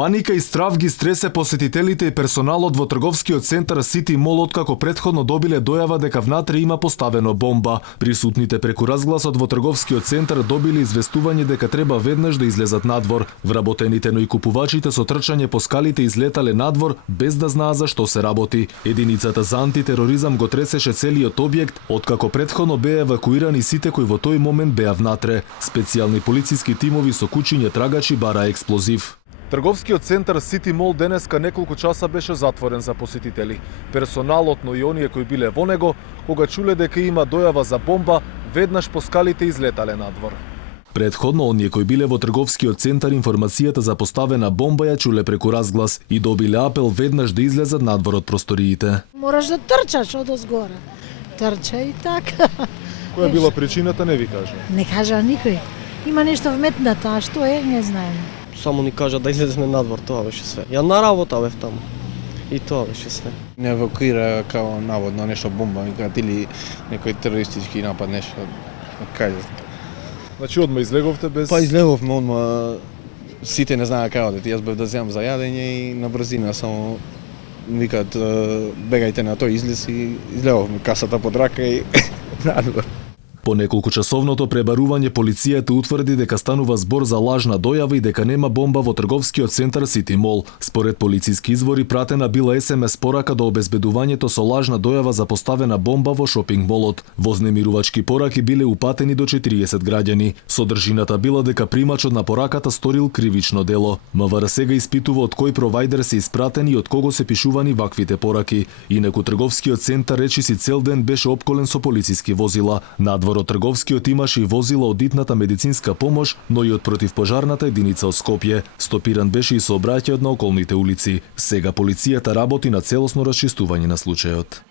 Паника и страв ги стресе посетителите и персоналот во трговскиот центар Сити Мол откако претходно добиле дојава дека внатре има поставено бомба. Присутните преку разгласот во трговскиот центар добили известување дека треба веднаш да излезат надвор. Вработените, но и купувачите со трчање по скалите излетале надвор без да знаат за што се работи. Единицата за антитероризам го тресеше целиот објект, откако претходно беа евакуирани сите кои во тој момент беа внатре. Специјални полициски тимови со кучиња трагачи бара експлозив. Трговскиот центар Сити Мол денеска неколку часа беше затворен за посетители. Персоналот, но и оние кои биле во него, кога чуле дека има дојава за бомба, веднаш по скалите излетале надвор. Предходно, оние кои биле во трговскиот центар информацијата за поставена бомба ја чуле преку разглас и добиле апел веднаш да излезат надвор од просториите. Мораш да трчаш одозгора. Трча и така. Која била причината, не ви кажа? Не кажа никој. Има нешто вметнато, а што е, не знаем. Само ни кажа да излеземе надвор, тоа беше све. Ја на работа бев таму. И тоа беше све. Не евакуира као наводно нешто бомба, викаат или некој терористички напад нешто. Кај? Значи одма излеговте без... Па излеговме одма, сите не знаеа као одите. Јас бев да земам за јадење и на брзина само викаат бегајте на тој излез и излеговме касата под рака и надвор. По неколку часовното пребарување полицијата утврди дека станува збор за лажна дојава и дека нема бомба во трговскиот центар Сити Мол. Според полициски извори пратена била СМС порака до обезбедувањето со лажна дојава за поставена бомба во шопинг молот. Вознемирувачки пораки биле упатени до 40 граѓани. Содржината била дека примачот на пораката сторил кривично дело. МВР сега испитува од кој провајдер се испратени и од кого се пишувани ваквите пораки. Инаку трговскиот центар речиси цел ден беше опколен со полициски возила. Надвор од трговскиот имаше и возила од итната медицинска помош, но и од противпожарната единица од Скопје. Стопиран беше и сообраќајот на околните улици. Сега полицијата работи на целосно расчистување на случајот.